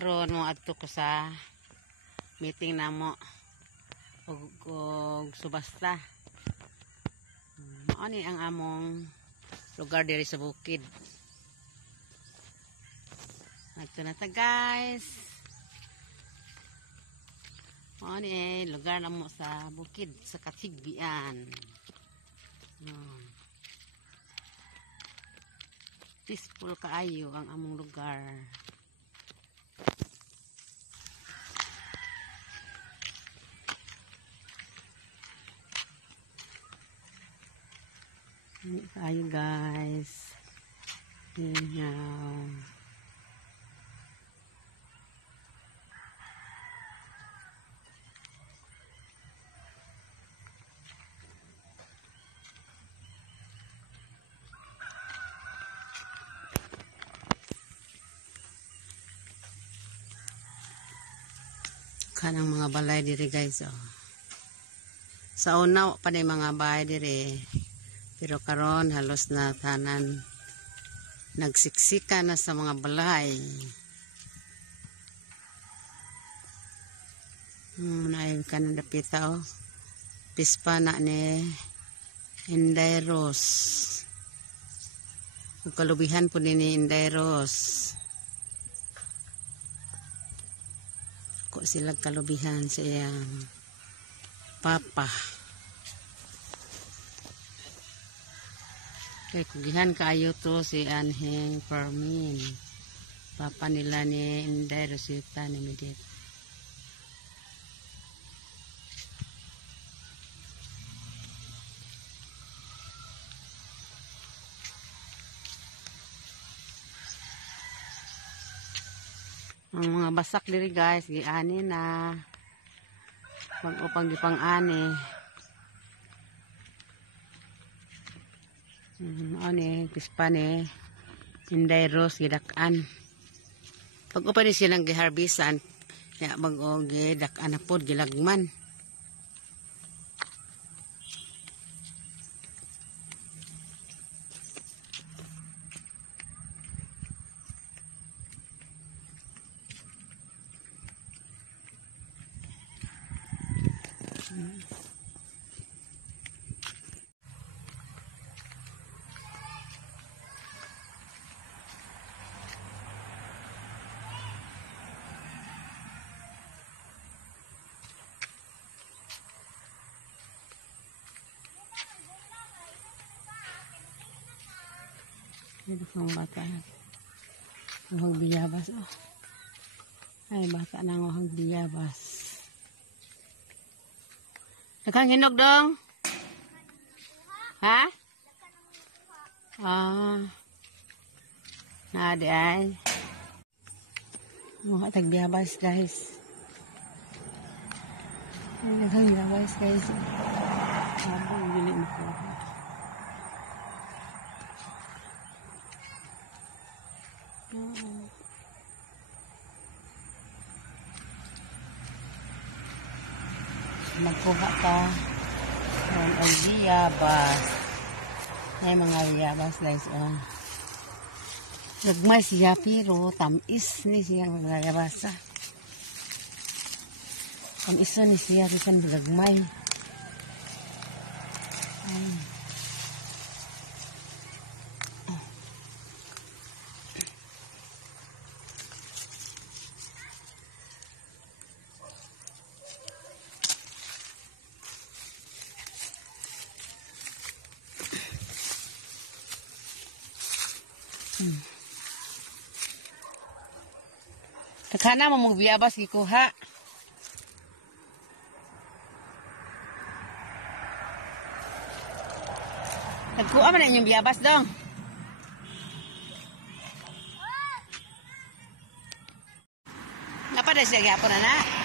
karon mo adto ko sa meeting namo og subasta. Mao ni ang among lugar diri sa bukid. Adto na ta guys. Mao ni lugar namo sa bukid sa Katigbian. Peaceful kaayo ang among lugar. Ayo guys. Inhaw. Kanang mga balay diri guys, oh. Sa una pa na mga bahay diri. Pero karon halos na tanan nagsiksika na sa mga balay. Naayong ka na dapita, oh. Pispa na ni Inday Rose. Ug kalubihan po ni Inday Rose. Ko sila kalubihan sa iyang papa. Kaya kugihan kaayo to si Anheng Fermin. Papa nila ni Inday Rosita ni Medit. Ang mga basak diri guys, giani na. Pag-upang gipang-ani. Ani, pispa ni Inday Rose gidak-an. Pag-upang ni silang giharbisan, ya mag-o gidak-an na pod gilagman. Ito ang bata. Ang biyabas. Oh. Ay, bata na ang biyabas. Nakang hinog dong? Ha? Nade ay. Mga tagbiyabas guys. Ay, nakang biyabas guys. Habang gili mo ko. Magkuha ka ng biyabas. Ay mga biyabas guys. Nagmay siya pero tamis ni siyang biyabas. Tamis ni siya risan nagmay. Kakana mo biyabas gikuha. Nagkuha man inyong biyabas dong. Napada siya gyapon na.